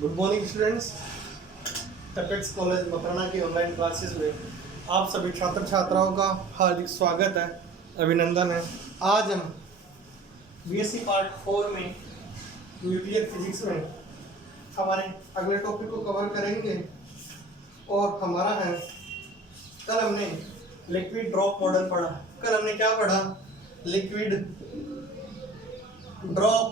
Good morning students. टेपेक्स college Makrana की online classes में आप सभी छात्र छात्राओं का हार्दिक स्वागत है, अभिनंदन है। आज हम बीएससी पार्ट 4 में न्यूक्लियर फिजिक्स में हमारे अगले टॉपिक को कवर करेंगे और हमारा है, कल हमने लिक्विड ड्रॉप मॉडल पढ़ा। कल हमने क्या पढ़ा? Liquid drop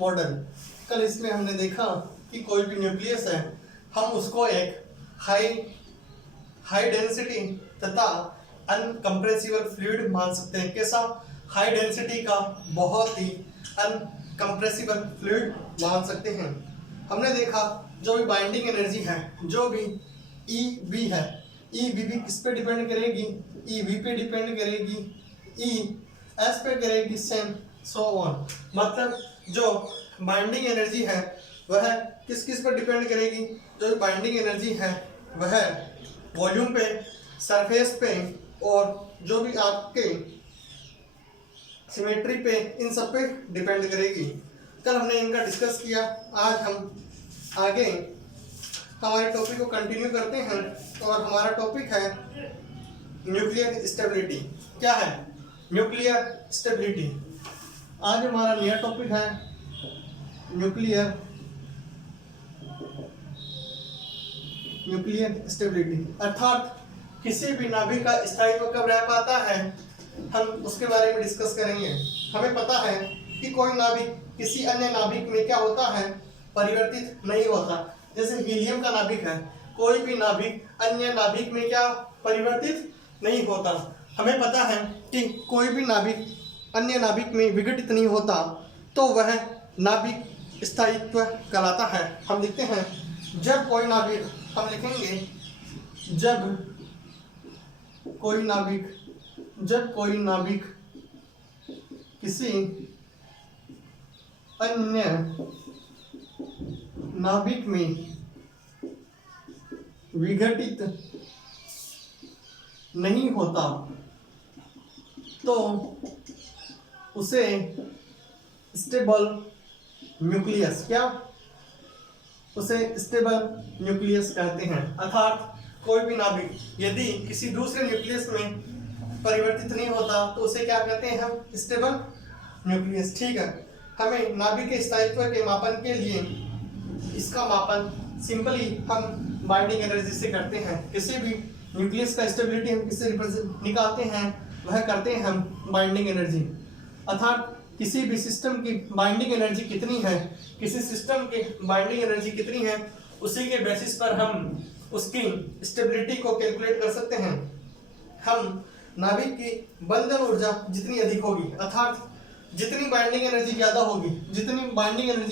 model. कल इसमें हमने देखा कि कोई भी न्यूक्लियस है, हम उसको एक हाई डेंसिटी तथा अनकंप्रेसिबल फ्लूइड मान सकते हैं। कैसा? हाई डेंसिटी का बहुत ही अनकंप्रेसिबल फ्लूइड मान सकते हैं। हमने देखा जो भी बाइंडिंग एनर्जी है, जो भी ई है, ई बी किस पे डिपेंड करेगी? ई वी पे डिपेंड करेगी, ई एस पे करेगी, सेम सो ऑन। मतलब जो बाइंडिंग एनर्जी है वह किस किस पर डिपेंड करेगी? जो बाइंडिंग एनर्जी है वह वॉल्यूम पे, सरफेस पे और जो भी आपके सिमेट्री पे, इन सब पे डिपेंड करेगी। कल हमने इनका डिस्कस किया। आज हम आगे हमारे टॉपिक को कंटिन्यू करते हैं और हमारा टॉपिक है न्यूक्लियर स्टेबिलिटी। क्या है न्यूक्लियर स्टेबिलिटी? आज हमारा नया टॉपिक है न्यूक्लियर स्टेबिलिटी, अर्थात किसी भी नाभिक का स्थायित्व कब रह पाता है, हम उसके बारे में डिस्कस करेंगे। हमें पता है कि कोई नाभिक किसी अन्य नाभिक में क्या होता है? परिवर्तित नहीं होता। जैसे हीलियम का नाभिक है, कोई भी नाभिक अन्य नाभिक में क्या परिवर्तित नहीं होता। हमें पता है कि कोई भी नाभिक अन्य नाभिक में विघटित नहीं होता, तो वह नाभिक स्थायित्व कहलाता है। हम लिखते हैं जब कोई नाभिक, हम लिखेंगे जब कोई नाभिक किसी अन्य नाभिक में विघटित नहीं होता तो उसे स्टेबल न्यूक्लियस, क्या उसे स्टेबल न्यूक्लियस कहते हैं। अर्थात कोई भी नाभिक यदि किसी दूसरे न्यूक्लियस में परिवर्तित नहीं होता तो उसे क्या कहते हैं? हम स्टेबल न्यूक्लियस। ठीक है। हमें नाभिक के स्थायित्व के मापन के लिए इसका मापन सिंपली हम बाइंडिंग एनर्जी से करते हैं। किसी भी न्यूक्लियस का स्टेबिलिटी हम किससे रिप्रेजेंट निकालते हैं? वह करते हैं हम बाइंडिंग एनर्जी। अर्थात किसी भी सिस्टम की बाइंडिंग एनर्जी कितनी है, किसी सिस्टम की बाइंडिंग एनर्जी कितनी है, उसी के बेसिस पर हम उसकी स्टेबिलिटी को कैलकुलेट कर सकते हैं। हम नाभिक की बंधन ऊर्जा जितनी अधिक होगी, अर्थात जितनी बाइंडिंग एनर्जी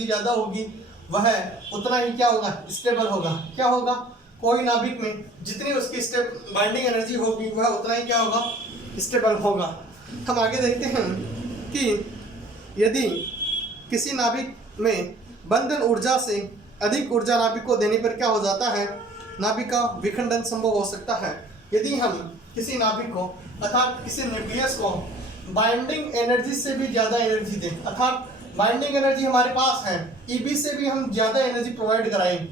ज्यादा होगी, वह उतना ही क्या होगा? स्टेबल होगा। क्या होगा? कोई नाभिक में जितनी उसकी बाइंडिंग एनर्जी होगी वह उतना ही क्या होगा? स्टेबल होगा। हम आगे देखते हैं कि यदि किसी नाभिक में बंधन ऊर्जा से अधिक ऊर्जा नाभिक को देने पर क्या हो जाता है? नाभिक का विखंडन संभव हो सकता है। यदि हम किसी नाभिक को, अर्थात किसी न्यूक्लियस को बाइंडिंग एनर्जी से भी ज्यादा एनर्जी दें, अर्थात बाइंडिंग एनर्जी हमारे पास है, ईबी से भी हम ज्यादा एनर्जी प्रोवाइड कराएं,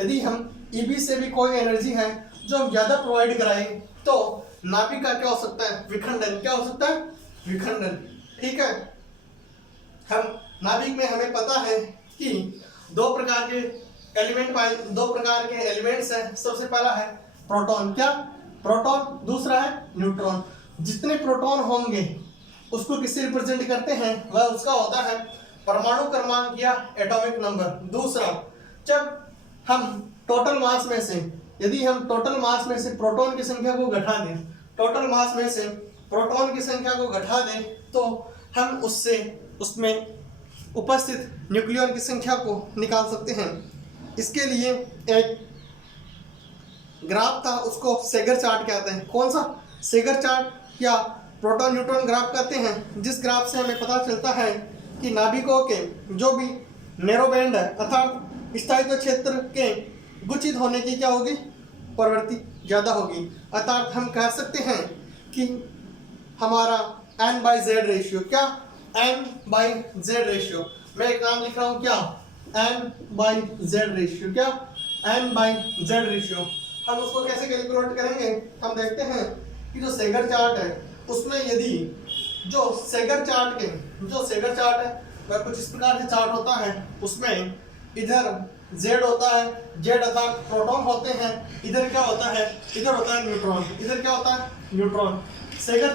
यदि हम ईबी से भी कोई एनर्जी है जो हम ज्यादा प्रोवाइड कराएं, तो नाभिक का क्या हो सकता है? विखंडन। क्या हो सकता है? विखंडन। ठीक है। हम नाभिक में हमें पता है कि दो प्रकार के एलिमेंट्स हैं। सबसे पहला है प्रोटॉन। क्या? प्रोटॉन। दूसरा है न्यूट्रॉन। जितने प्रोटॉन होंगे उसको किससे रिप्रेजेंट करते हैं? वह उसका होता है परमाणु क्रमांक या एटॉमिक नंबर। दूसरा, जब हम टोटल मास में से, यदि हम टोटल मास में से प्रोटॉन की संख्या को घटा दें, तो हम उसमें उपस्थित न्यूक्लियॉन की संख्या को निकाल सकते हैं। इसके लिए एक ग्राफ था, उसको सेगर चार्ट कहते हैं। कौन सा? सेगर चार्ट या प्रोटॉन न्यूट्रॉन ग्राफ कहते हैं, जिस ग्राफ से हमें पता चलता है कि नाभिकों के जो भी नैरो बैंड है, अर्थात स्थायित्व क्षेत्र के गुचित होने की क्या होगी? प्रवृत्ति ज्यादा होगी। अर्थात हम कह सकते हैं कि हमारा n/z रेशियो, क्या? n/z ratio. मैं एक नाम लिख रहा हूँ, क्या? n/z रेशियो, क्या n/z रेशियो। हम उसको कैसे कैलकुलेट करेंगे, हम देखते हैं कि जो सेगर चार्ट है उसमें यदि जो सेगर चार्ट है वह कुछ इस प्रकार से चार्ट होता है, उसमें इधर z होता है, z अर्थात प्रोटॉन होते हैं, इधर क्या होता है, इधर होता है न्यूट्रॉन, इधर क्या होता है न्यूट्रॉन। सेगर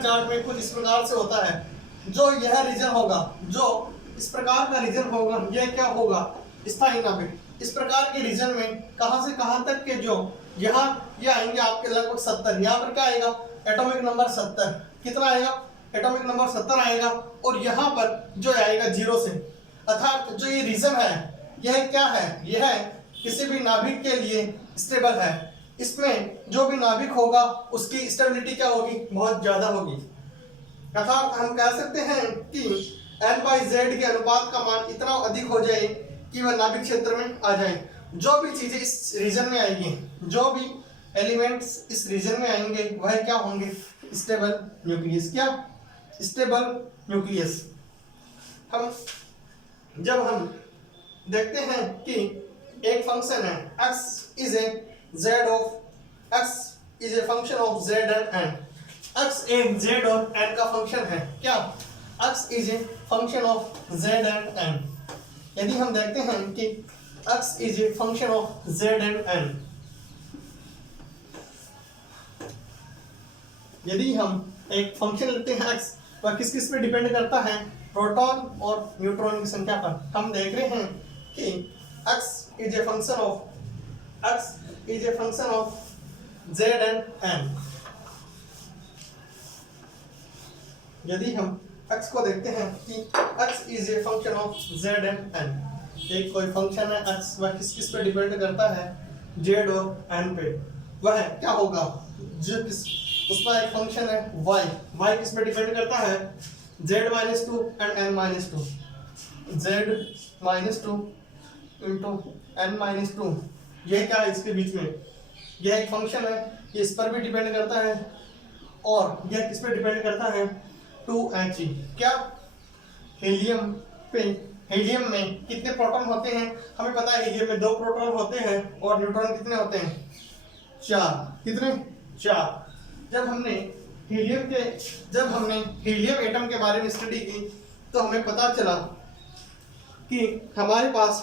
चार्ट में कुछ इस प्रकार से होता है, जो यह रीजन होगा, जो इस प्रकार का रीजन होगा, यह क्या होगा स्थायी नाभिक। इस प्रकार के रीजन में कहां से कहां तक के जो यहाँ ये आएंगे आपके लगभग 70, यहाँ पर क्या आएगा एटॉमिक नंबर 70, कितना आएगा एटॉमिक नंबर 70 आएगा, और यहाँ पर जो आएगा 0 से, अर्थात जो ये रीजन है यह क्या है, यह किसी भी नाभिक के लिए स्टेबल है। इसमें जो भी नाभिक होगा उसकी स्टेबिलिटी क्या होगी, बहुत ज्यादा होगी। अर्थात हम कह सकते हैं कि n/z के अनुपात का मान इतना अधिक हो जाए कि वह नाभिक क्षेत्र में आ जाए। जो भी चीजें इस रीजन में आएंगी, जो भी एलिमेंट्स इस रीजन में आएंगे वह क्या होंगे, स्टेबल न्यूक्लियस। क्या स्टेबल न्यूक्लियस। जब हम देखते हैं कि एक फंक्शन है x is a function of z and n, x एक z और n का फंक्शन है, क्या x is a function of z and n। यदि हम देखते हैं कि x is a function of z and n, यदि हम एक फंक्शन लेते हैं x, वह किस किस पे डिपेंड करता है, प्रोटॉन और न्यूट्रॉन की संख्या पर। हम देख रहे हैं कि x is a function of z and n। यदि हम x को देखते हैं कि x is a function of z and n, एक कोई फंक्शन है x, वह किस किस पे डिपेंड करता है, z और n पे। वह क्या होगा, जो उसका एक फंक्शन है y किस पे डिपेंड करता है, z-2 and n-2, z-2 into n-2। यह क्या है इसके बीच में, यह एक फंक्शन है, ये इस पर भी डिपेंड करता है, और यह किस पे डिपेंड करता है, 2He। क्या हीलियम पे, हीलियम में कितने प्रोटॉन होते हैं, हमें पता है हीलियम में 2 प्रोटॉन होते हैं, और न्यूट्रॉन कितने होते हैं, 4। कितने, 4। जब हमने हीलियम एटम के बारे में स्टडी की तो हमें पता चला कि हमारे पास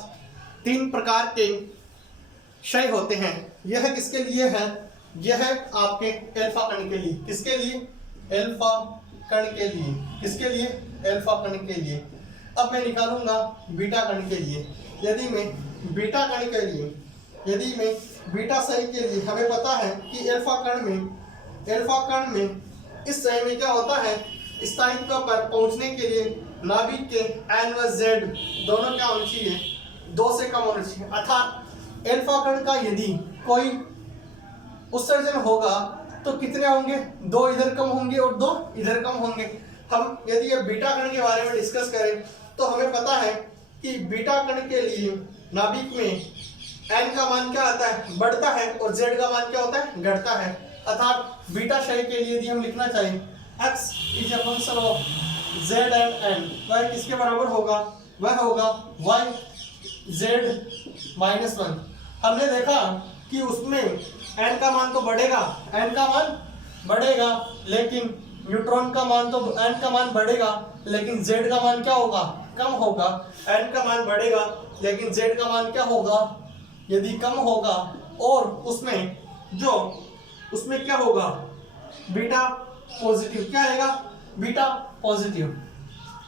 3 प्रकार के क्षय होते हैं। यह किसके लिए है, यह आपके अल्फा कण के लिए। किसके लिए, अल्फा कण के लिए। किसके लिए, अल्फा कण के लिए। अब मैं निकालूंगा बीटा कण के लिए। यदि मैं बीटा सही के लिए, हमें पता है कि अल्फा कण में इस सही में क्या होता है, स्थायित्व पर पहुंचने के लिए नाभिक के n व z दोनों क्या होनी चाहिए, 2 से कम होना चाहिए। अर्थात अल्फा कण का यदि कोई उत्सर्जन होगा तो कितने होंगे, 2 इधर कम होंगे और 2 इधर कम होंगे। हम यदि ये बीटा कण के बारे में डिस्कस करें तो हमें पता है कि बीटा कण के लिए नाभिक में n का मान क्या आता है, बढ़ता है, और z का मान क्या होता है, घटता है। अर्थात बीटा क्षय के लिए यदि हम लिखना चाहें x is a function of z and n, वह किसके बराबर होगा, वह होगा y(z-1)। हमने देखा कि उसमें n का मान तो बढ़ेगा, लेकिन न्यूट्रॉन का मान तो n का मान बढ़ेगा, लेकिन z का मान क्या होगा, कम होगा। n का मान बढ़ेगा लेकिन z का मान क्या होगा, यदि कम होगा, और उसमें क्या होगा, बीटा पॉजिटिव। क्या आएगा, बीटा पॉजिटिव।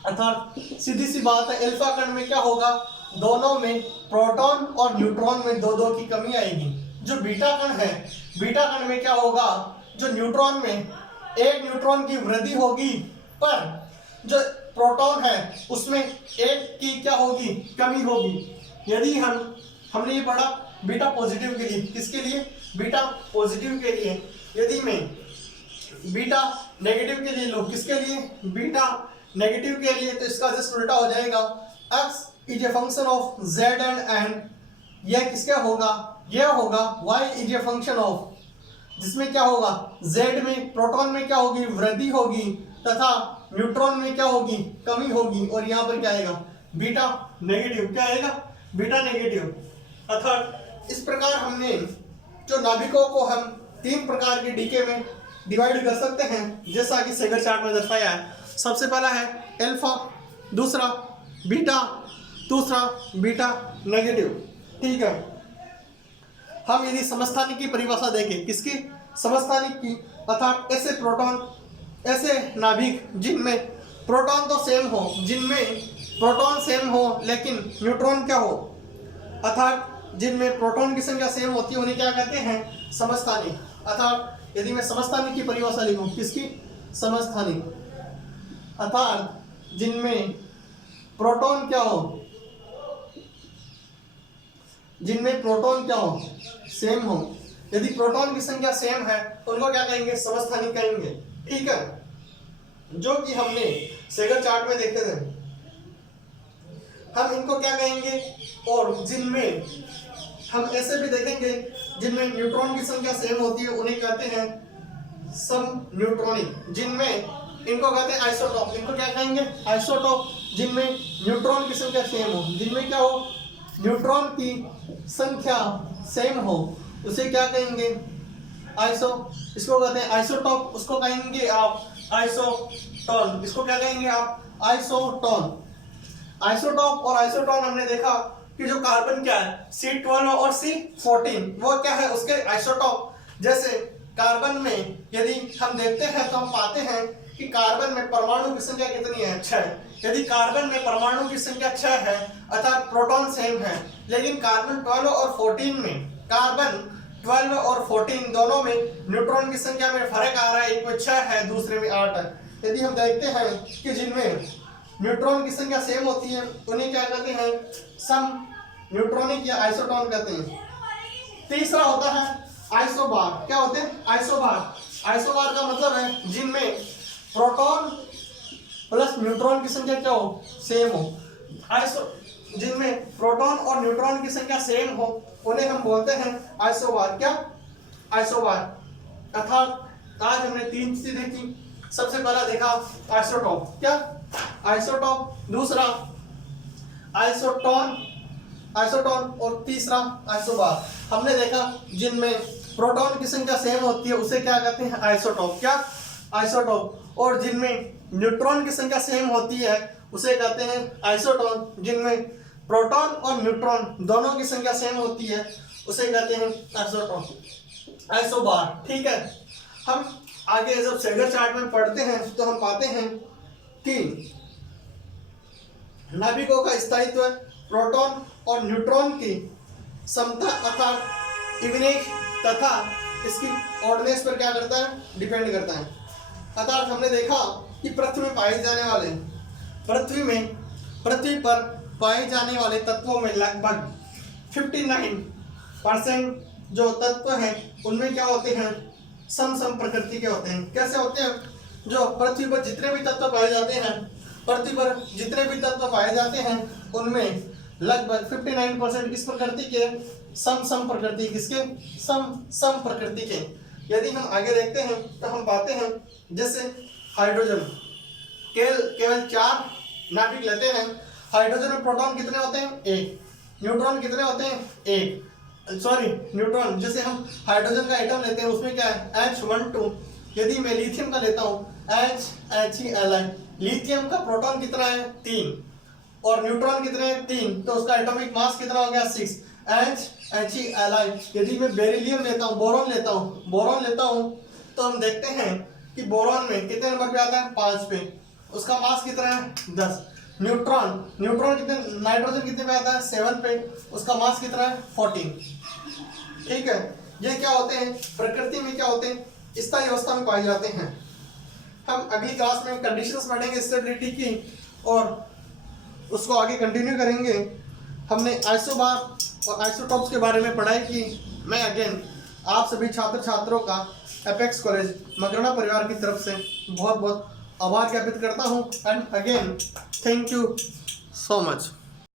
अर्थात सीधी सी बात है, अल्फा कण में क्या होगा, दोनों में प्रोटॉन और न्यूट्रॉन में 2-2 की कमी आएगी। जो बीटा कण है, बीटा कण में क्या होगा, जो न्यूट्रॉन में एक न्यूट्रॉन की वृद्धि होगी, पर जो प्रोटॉन है उसमें एक की क्या होगी, कमी होगी। यदि हमने ये पढ़ा बीटा पॉजिटिव के लिए, किसके लिए, बीटा पॉजिटिव के लिए। यदि मैं बीटा नेगेटिव के लिए लूं, किसके लिए, बीटा नेगेटिव के लिए, तो इसका जस्ट उल्टा हो जाएगा, x is a function of z and n। यह किसका होगा, यह होगा y is a function of, जिसमें क्या होगा, z में प्रोटॉन में क्या होगी, वृद्धि होगी, तथा न्यूट्रॉन में क्या होगी, कमी होगी, और यहाँ पर क्या आएगा, बीटा नेगेटिव, क्या आएगा, बीटा नेगेटिव। अर्थात इस प्रकार हमने जो नाभिकों को हम 3 प्रकार के डीके में डिवाइड कर सकते हैं, जैसा कि सेगर चार्ट में दर्शाया है। सबसे पहला है अल्फा, दूसरा बीटा, दूसरा बीटा नेगेटिव। ठीक है, हम यदि समस्थानिक की परिभाषा देखें, किसकी, समस्थानिक की, अर्थात ऐसे प्रोटॉन, ऐसे नाभिक जिनमें प्रोटॉन तो सेम हो, जिनमें प्रोटॉन सेम हो लेकिन न्यूट्रॉन क्या हो, अर्थात जिनमें प्रोटॉन की संख्या सेम होती है उन्हें क्या कहते हैं, समस्थानिक। अर्थात यदि मैं समस्थानिक की परिभाषा लिखूं, किसकी, समस्थानिक, अर्थात जिनमें प्रोटॉन क्या हो, जिनमें प्रोटॉन क्या हो, सेम हो। यदि प्रोटॉन की संख्या सेम है तो उनको क्या कहेंगे, समस्थानिक कहेंगे। ठीक है, जो कि हमने सेगर चार्ट में देखे थे, हम इनको क्या कहेंगे। और जिनमें हम ऐसे भी देखेंगे जिनमें न्यूट्रॉन की संख्या सेम होती है उन्हें कहते हैं सम न्यूट्रॉनिक, जिनमें इनको कहते हैं आइसोटॉप। इनको क्या कहेंगे, आइसोटॉप, जिनमें न्यूट्रॉन की संख्या सेम हो, जिनमें क्या हो, न्यूट्रॉन की संख्या सेम हो, उसे क्या कहेंगे, इसको कहते हैं आइसोटॉप। उसको कहेंगे आप आइसोटोन। इसको क्या कहेंगे आप, आइसोटोन। आइसोटॉप और आइसोटोन हमने देखा कि जो कार्बन क्या है, C12 और C14, वो क्या है, उसके आइसोटॉप। जैसे कार्बन में यदि हम देखते हैं तो हम पाते हैं कि कार्बन में परमाणु की संख्या कितनी है, 6। यदि कार्बन में परमाणु की संख्या 6 है अर्थात प्रोटॉन सेम है, लेकिन कार्बन 12 और 14 में, कार्बन 12 और 14 दोनों में न्यूट्रॉन की संख्या में फर्क आ रहा है, एक में 6 है, दूसरे में 8 है। यदि हम देखते हैं कि जिनमें न्यूट्रॉन की संख्या सेम होती है उन्हें क्या कहते हैं, सम न्यूट्रॉनिक या आइसोटोन कहते हैं। तीसरा होता है आइसोबार। क्या होते हैं, आइसोबार। आइसोबार का मतलब है जिनमें प्रोटॉन प्लस न्यूट्रॉन की संख्या क्या हो, सेम हो। जिनमें प्रोटॉन और न्यूट्रॉन की संख्या सेम हो उन्हें हम बोलते हैं आइसोबार। क्या, आइसोबार। अर्थात आज हमने 3 चीजें देखी। सबसे पहला देखा आइसोटॉप, क्या, आइसोटॉप, दूसरा आइसोटोन, आइसोटोन, और तीसरा आइसोबार। हमने देखा जिनमें प्रोटॉन की संख्या सेम होती है उसे क्या कहते हैं, आइसोटॉप। क्या, आइसोटॉप। और जिनमें न्यूट्रॉन की संख्या सेम होती है उसे कहते हैं आइसोटोन। जिनमें प्रोटॉन और न्यूट्रॉन दोनों की संख्या सेम होती है उसे कहते हैं आइसोटोन, आइसोबार। ठीक है, हम आगे जब सेगर चार्ट में पढ़ते हैं तो हम पाते हैं कि नाभिकों का स्थायित्व प्रोटॉन और न्यूट्रॉन की समता अर्थात इवनेस तथा इसकी ऑर्डिनेस पर क्या करता है, डिपेंड करता है। अर्थात हमने देखा कि पृथ्वी पर पाए जाने वाले तत्वों में लगभग 59% जो तत्व हैं उनमें क्या होते हैं, सम प्रकृति के होते हैं। कैसे होते हैं, जो पृथ्वी पर जितने भी तत्व पाए जाते हैं उनमें लगभग 59% किस प्रकृति के, सम प्रकृति, किसके, सम प्रकृति के। यदि हम आगे देखते हैं तो हम पाते हैं जैसे हाइड्रोजन, केवल 4 नाभिक लेते हैं। हाइड्रोजन में प्रोटॉन कितने होते हैं, 1। न्यूट्रॉन कितने होते हैं, 1। सॉरी, न्यूट्रॉन, जैसे हम हाइड्रोजन का एटम लेते हैं उसमें क्या है, H12। यदि मैं लिथियम का लेता हूँ HeLi, लिथियम का प्रोटॉन कितना है, 3, और न्यूट्रॉन कितने हैं, 3, तो उसका एटॉमिक मास कितना हो गया, 6, HeLi। यदि मैं बेरिलियम लेता हूँ, बोरॉन लेता हूँ तो हम देखते हैं कि बोरॉन में कितने नंबर पे आता है, 5 पे, उसका मास कितना है, 10। न्यूट्रॉन कितने, नाइट्रोजन कितने पे आता है, 7 पे, उसका मास कितना है, 14। ठीक है, ये क्या होते हैं, प्रकृति में क्या होते हैं, स्थायी अवस्था में पाए जाते हैं। हम अगली क्लास में कंडीशंस पढ़ेंगे स्टेबिलिटी की और उसको आगे कंटिन्यू करेंगे। हमने आइसोबार और आइसोटॉप्स के बारे में पढ़ाई की। मैं अगेन आप सभी छात्र छात्रों का एपेक्स कॉलेज मगरना परिवार की तरफ से बहुत बहुत आभार ज्ञापित करता हूँ। And again thank you so much.